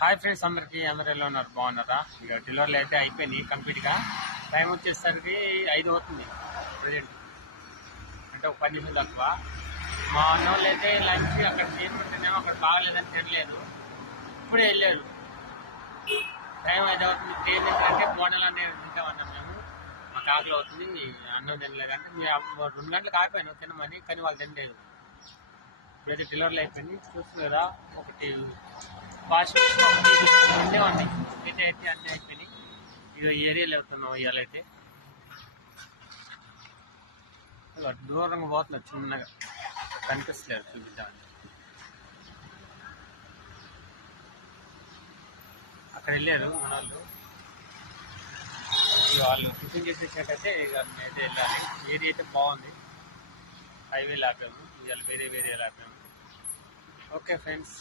Hi friends, అందరూ ఎలా ఉన్నారు? బాగున్నారా? ఇక డెలివరీలు అయితే అయిపోయినాయి కంప్లీట్గా. టైం వచ్చేసరికి 5 అవుతుంది ప్రజెంట్, అంటే ఒక 10 నిమిషాలు తక్కువ. మా అన్న వాళ్ళు అయితే లంచ్ అక్కడ చేయమంటేనేమో అక్కడ బాగలేదని తినలేదు, ఇప్పుడే వెళ్ళారు. టైం 5 అవుతుంది. ఏం తింటారంటే బోనాలు అనేది తింటామన్నాం మేము. మాకు ఆకలి అవుతుంది, అన్నం తినలేదు అంటే మేము 2 గంటలకు ఆపాను తినమని, కానీ వాళ్ళు తినలేదు. ఇప్పుడైతే డెలివరీలు అయిపోయింది. చూస్తున్నారా, ఒకటి వాష్ అన్నీ ఉన్నాయి, అయితే అన్నీ అయిపోయినాయి. ఇక ఈ ఏరియాలో వెళ్తున్నాం ఇవాళైతే. దూరంగా పోతున్నారు, చిన్నగా కనిపిస్తలేదు, చూపిద్దామని. అక్కడ వెళ్ళారు మన వాళ్ళు. ఇక వాళ్ళు టిఫిన్ చేసేటట్టయితే ఇక మేమైతే వెళ్ళాలి. ఏరియా అయితే బాగుంది, హైవే ఆపాము ఇవాళ, వేరే ఆపాము. Okay friends.